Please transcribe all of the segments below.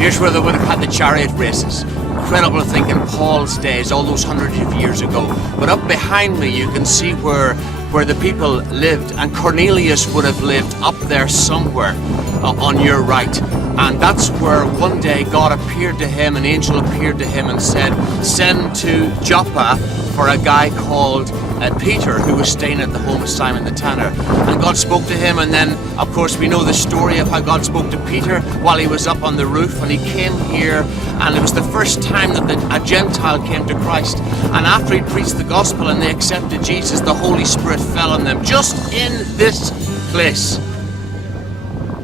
Here's where they would have had the chariot races. Incredible to think in Paul's days, all those hundreds of years ago. But up behind me you can see where the people lived, and Cornelius would have lived up there somewhere on your right. And that's where one day God appeared to him, an angel appeared to him and said, send to Joppa for a guy called Peter, who was staying at the home of Simon the tanner. And God spoke to him, and then of course we know the story of how God spoke to Peter while he was up on the roof, and he came here, and it was the first time that a Gentile came to Christ. And after he preached the gospel and they accepted Jesus, the Holy Spirit fell on them just in this place.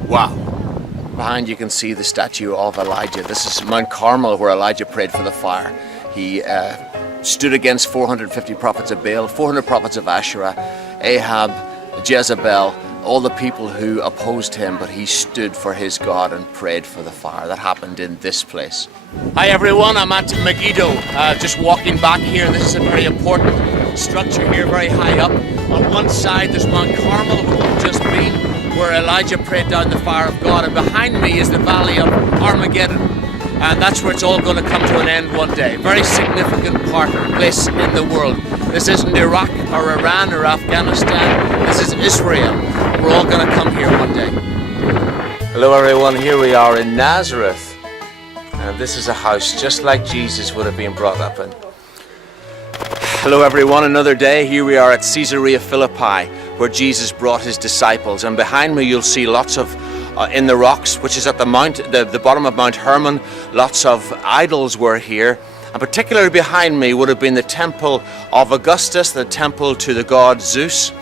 Wow. Behind you can see the statue of Elijah. This is Mount Carmel, where Elijah prayed for the fire. He stood against 450 prophets of Baal, 400 prophets of Asherah, Ahab, Jezebel, all the people who opposed him, but he stood for his God and prayed for the fire. That happened in this place. Hi everyone, I'm at Megiddo, just walking back here. This is a very important structure here, very high up. On one side there's Mount Carmel, where we've just been, where Elijah prayed down the fire of God, and behind me is the valley of Armageddon, and that's where it's all going to come to an end one day. Very significant place in the world. This isn't Iraq or Iran or Afghanistan, this is Israel. We're all going to come here one day. Hello everyone, here we are in Nazareth, and this is a house just like Jesus would have been brought up in. Hello everyone, another day. Here we are at Caesarea Philippi, where Jesus brought his disciples, and behind me you'll see lots of in the rocks, which is at the bottom of Mount Hermon. Lots of idols were here, and particularly behind me would have been the temple of Augustus, the temple to the god Zeus.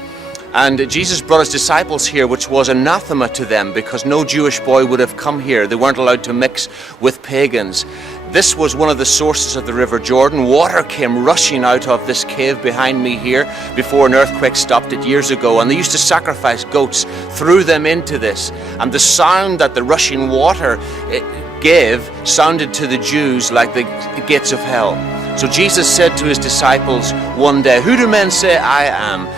And Jesus brought his disciples here, which was anathema to them, because no Jewish boy would have come here. They weren't allowed to mix with pagans. This was one of the sources of the River Jordan. Water came rushing out of this cave behind me here before an earthquake stopped it years ago, and they used to sacrifice goats, threw them into this, and the sound that the rushing water gave sounded to the Jews like the gates of hell. So Jesus said to his disciples one day, "Who do men say I am?"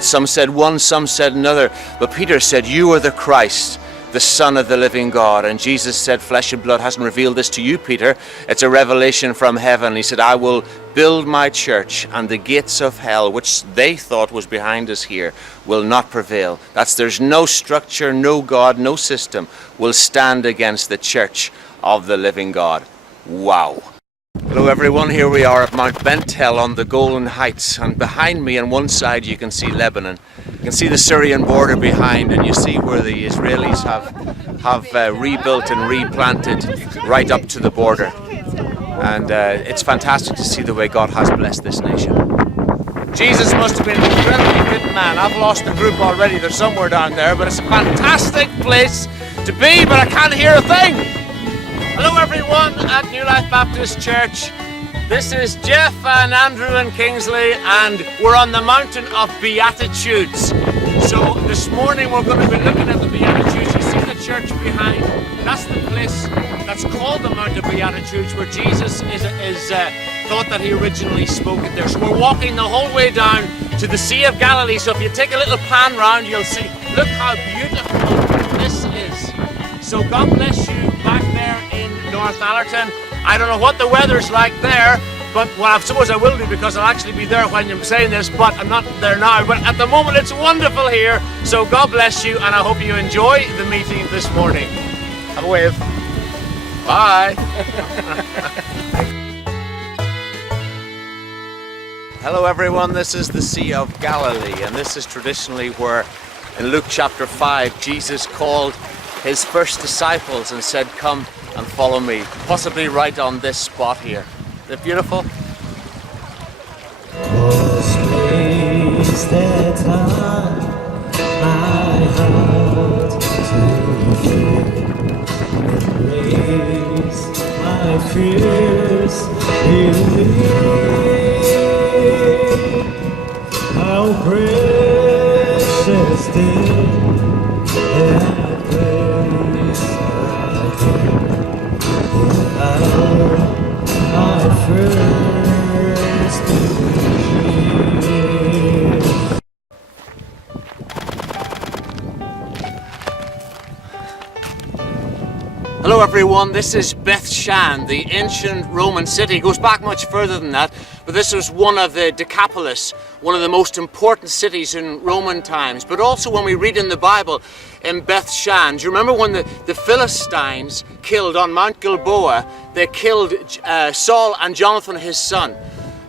Some said one, some said another, but Peter said, "You are the Christ, the Son of the living God." And Jesus said, "Flesh and blood hasn't revealed this to you, Peter. It's a revelation from heaven." He said, "I will build my church, and the gates of hell," which they thought was behind us here, "will not prevail." There's no structure, no God, no system will stand against the church of the living God. Wow. Hello everyone, here we are at Mount Bentel on the Golan Heights, and behind me on one side you can see Lebanon. You can see the Syrian border behind, and you see where the Israelis have rebuilt and replanted right up to the border. And it's fantastic to see the way God has blessed this nation. Jesus must have been an incredibly fit man. I've lost the group already, they're somewhere down there, but it's a fantastic place to be, but I can't hear a thing. Hello everyone at New Life Baptist Church. This is Jeff and Andrew and Kingsley, and we're on the mountain of Beatitudes. So this morning we're going to be looking at the Beatitudes. You see the church behind? That's the place that's called the Mount of Beatitudes, where Jesus is thought that he originally spoke it there. So we're walking the whole way down to the Sea of Galilee. So if you take a little pan round, you'll see, look how beautiful this is. So God bless you back there in North Allerton. I don't know what the weather's like there, but well, I suppose I will do, because I'll actually be there when I'm saying this, but I'm not there now. But at the moment it's wonderful here, so God bless you, and I hope you enjoy the meeting this morning. Have a wave. Bye. Hello everyone, this is the Sea of Galilee, and this is traditionally where in Luke chapter 5 Jesus called his first disciples and said, "Come and follow me," possibly right on this spot here. Is it beautiful? How precious did that grace I first believed. Hello everyone, this is Beth Shan, the ancient Roman city. It goes back much further than that, but this was one of the Decapolis, one of the most important cities in Roman times. But also when we read in the Bible in Beth Shan, do you remember when the Philistines killed on Mount Gilboa, they killed Saul and Jonathan his son.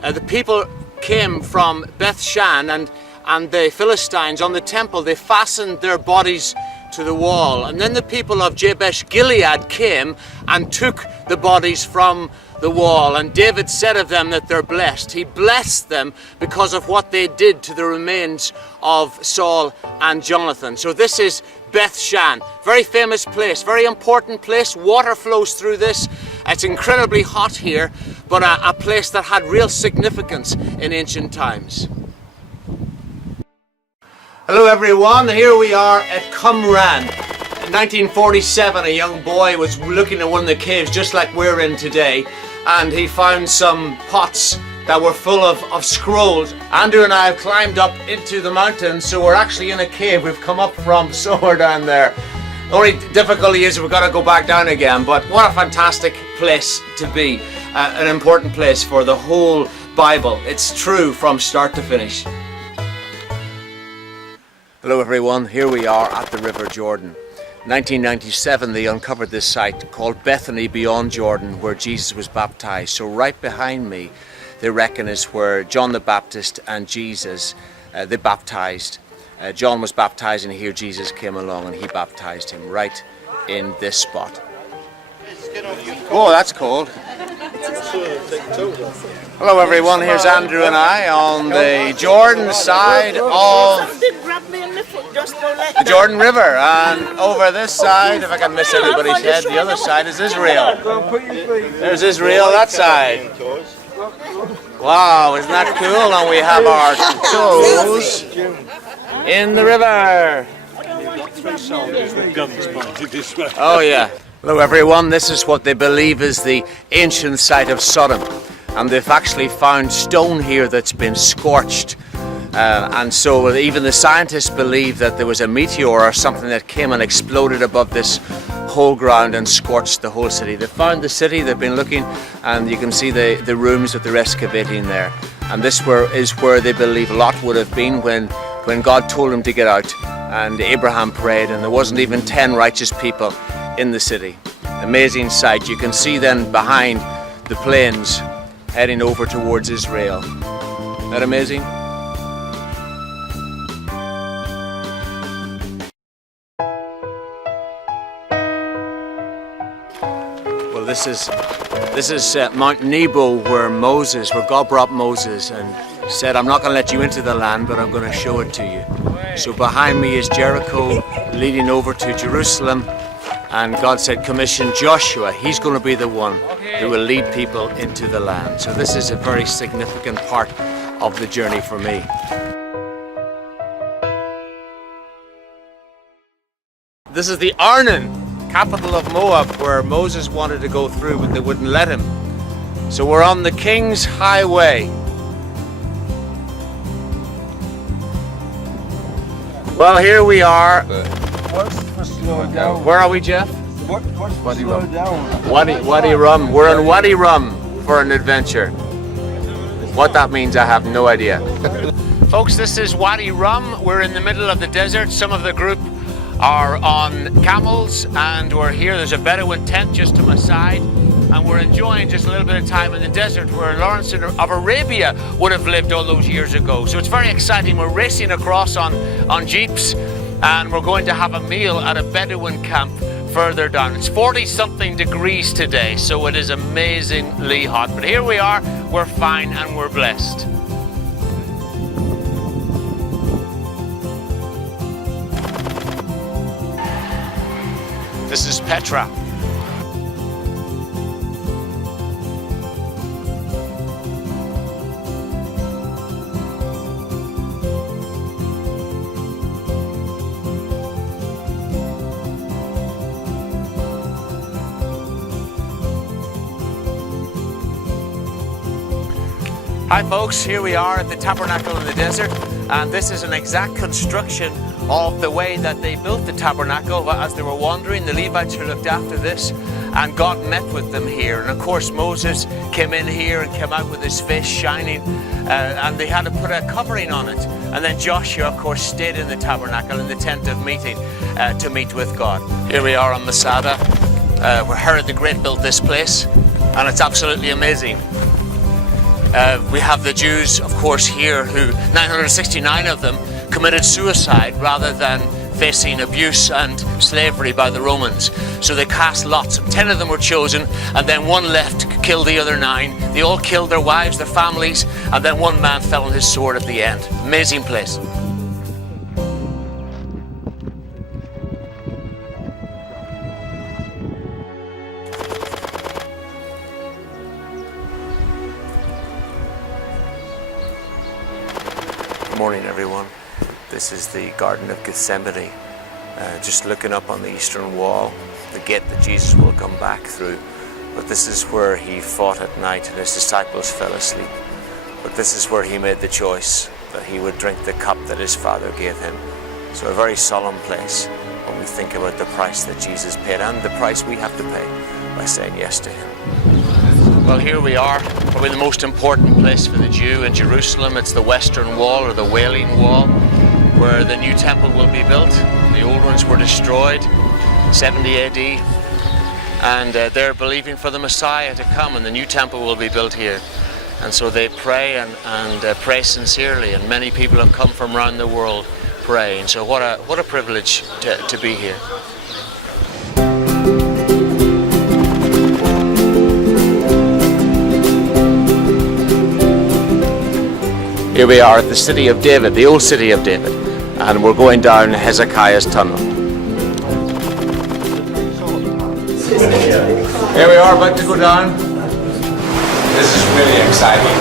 The people came from Beth Shan and the Philistines on the temple, they fastened their bodies to the wall, and then the people of Jabesh Gilead came and took the bodies from the wall, and David said of them that they're blessed. He blessed them because of what they did to the remains of Saul and Jonathan. So this is Beth Shan, very famous place, very important place. Water flows through this. It's incredibly hot here, but a place that had real significance in ancient times. Hello everyone, here we are at Qumran. In 1947, a young boy was looking at one of the caves just like we're in today, and he found some pots that were full of scrolls. Andrew and I have climbed up into the mountains, so we're actually in a cave. We've come up from somewhere down there. The only difficulty is we've got to go back down again, but what a fantastic place to be. An important place for the whole Bible. It's true from start to finish. Hello everyone, here we are at the River Jordan. 1997 they uncovered this site called Bethany beyond Jordan where Jesus was baptized. So right behind me they reckon is where John the Baptist and Jesus, they baptized. John was baptizing here, Jesus came along and he baptized him right in this spot. Oh, that's cold. Hello everyone, here's Andrew and I on the Jordan side of the Jordan River, and over this side, if I can miss everybody's head, the other side is Israel. There's Israel, that side. Wow, isn't that cool? And we have our toes in the river. Oh yeah. Hello everyone, this is what they believe is the ancient site of Sodom, and they've actually found stone here that's been scorched, and so even the scientists believe that there was a meteor or something that came and exploded above this whole ground and scorched the whole city. They found the city, they've been looking, and you can see the rooms that they're excavating there, and this is where they believe Lot would have been when God told him to get out, and Abraham prayed, and there wasn't even 10 righteous people in the city. Amazing sight. You can see then behind the plains heading over towards Israel. Isn't that amazing? Well, this is Mount Nebo where God brought Moses and said, I'm not going to let you into the land, but I'm going to show it to you. So behind me is Jericho leading over to Jerusalem. And God said, commission Joshua. He's going to be the one who will lead people into the land. So this is a very significant part of the journey for me. This is the Arnon, capital of Moab, where Moses wanted to go through, but they wouldn't let him. So we're on the King's Highway. Well, here we are. Where are we, Jeff? Wadi Rum. Wadi Rum. We're in Wadi Rum for an adventure. What that means, I have no idea. Folks, this is Wadi Rum. We're in the middle of the desert. Some of the group are on camels, and we're here. There's a Bedouin tent just to my side, and we're enjoying just a little bit of time in the desert where Lawrence of Arabia would have lived all those years ago. So it's very exciting. We're racing across on jeeps, and we're going to have a meal at a Bedouin camp further down. It's 40-something degrees today, so it is amazingly hot. But here we are, we're fine and we're blessed. This is Petra. Hi folks, here we are at the Tabernacle in the Desert, and this is an exact construction of the way that they built the tabernacle. As they were wandering, the Levites who looked after this, and God met with them here. And of course Moses came in here and came out with his face shining, and they had to put a covering on it. And then Joshua, of course, stayed in the tabernacle, in the tent of meeting, to meet with God. Here we are on Masada, where Herod the Great built this place, and it's absolutely amazing. We have the Jews, of course, here, who 969 of them committed suicide rather than facing abuse and slavery by the Romans. So they cast lots. 10 of them were chosen, and then one left to kill the other 9. They all killed their wives, their families, and then one man fell on his sword at the end. Amazing place. Good morning, everyone. This is the Garden of Gethsemane, just looking up on the eastern wall, the gate that Jesus will come back through. But this is where he fought at night and his disciples fell asleep. But this is where he made the choice that he would drink the cup that his Father gave him. So a very solemn place when we think about the price that Jesus paid and the price we have to pay by saying yes to him. Well, here we are, probably the most important place for the Jew in Jerusalem. It's the Western Wall, or the Wailing Wall, where the new temple will be built. The old ones were destroyed, 70 AD, and they're believing for the Messiah to come, and the new temple will be built here. And so they pray and pray sincerely, and many people have come from around the world praying. So what a privilege to be here. Here we are at the city of David, the old city of David, and we're going down Hezekiah's tunnel. Here we are, about to go down. This is really exciting.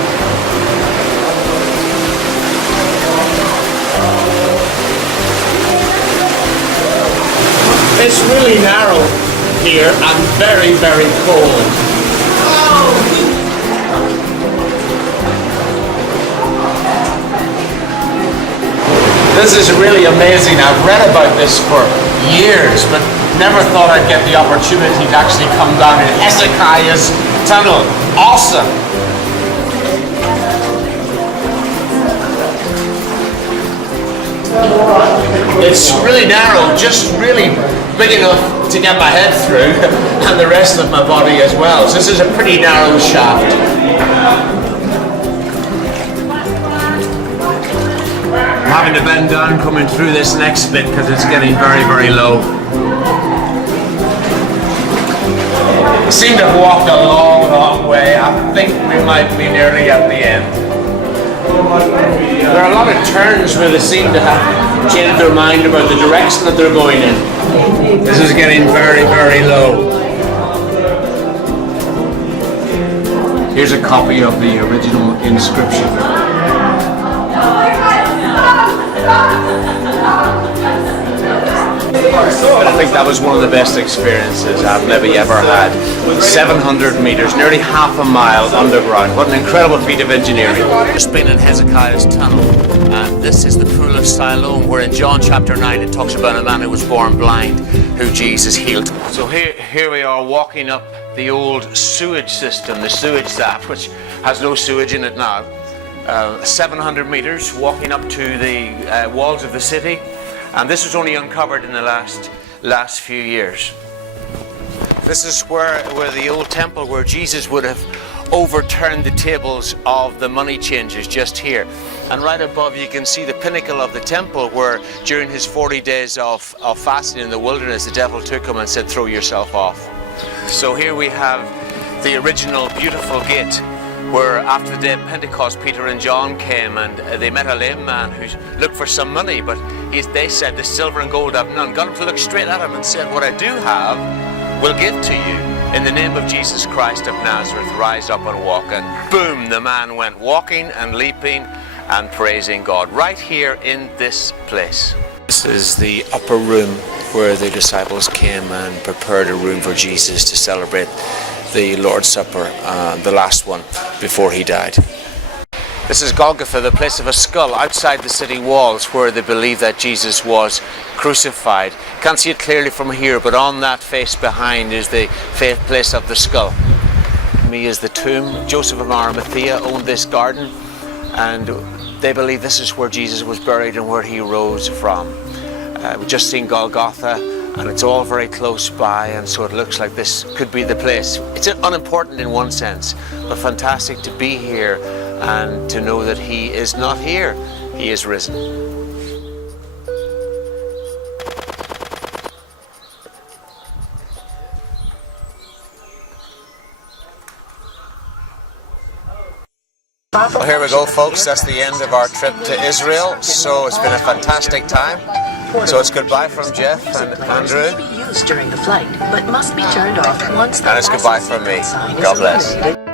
It's really narrow here and very, very cold. This is really amazing. I've read about this for years, but never thought I'd get the opportunity to actually come down in Hezekiah's tunnel. Awesome! It's really narrow, just really big enough to get my head through, and the rest of my body as well. So this is a pretty narrow shaft. I'm having to bend down coming through this next bit because it's getting very, very low. We seem to have walked a long, long way. I think we might be nearly at the end. There are a lot of turns where they seem to have changed their mind about the direction that they're going in. This is getting very, very low. Here's a copy of the original inscription. I think that was one of the best experiences I've maybe ever had. 700 meters, nearly half a mile underground. What an incredible feat of engineering. Just been in Hezekiah's tunnel, and this is the Pool of Siloam, where in John chapter 9 it talks about a man who was born blind, who Jesus healed. So here we are walking up the old sewage system, the sewage zapp, which has no sewage in it now. 700 meters, walking up to the walls of the city, and this was only uncovered in the last few years. This is where the old temple, where Jesus would have overturned the tables of the money changers, just here. And right above you can see the pinnacle of the temple, where during his 40 days of fasting in the wilderness, the devil took him and said, "Throw yourself off." So here we have the original beautiful gate, where after the day of Pentecost, Peter and John came and they met a lame man who looked for some money, but they said, "The silver and gold I've none." Got him to look straight at him and said, "What I do have will give to you. In the name of Jesus Christ of Nazareth, rise up and walk." And boom, the man went walking and leaping and praising God right here in this place. This is the upper room where the disciples came and prepared a room for Jesus to celebrate the Lord's Supper, the last one before he died. This is Golgotha, the place of a skull outside the city walls where they believe that Jesus was crucified. Can't see it clearly from here, but on that face behind is the place of the skull. Me is the tomb. Joseph of Arimathea owned this garden, and they believe this is where Jesus was buried and where he rose from. We've just seen Golgotha, and it's all very close by, and so it looks like this could be the place. It's unimportant in one sense, but fantastic to be here and to know that he is not here, he is risen. Well, here we go, folks. That's the end of our trip to Israel. So it's been a fantastic time. So it's goodbye from Jeff and Andrew. May be used during the flight, but must be turned off once the And it's goodbye from me. God bless.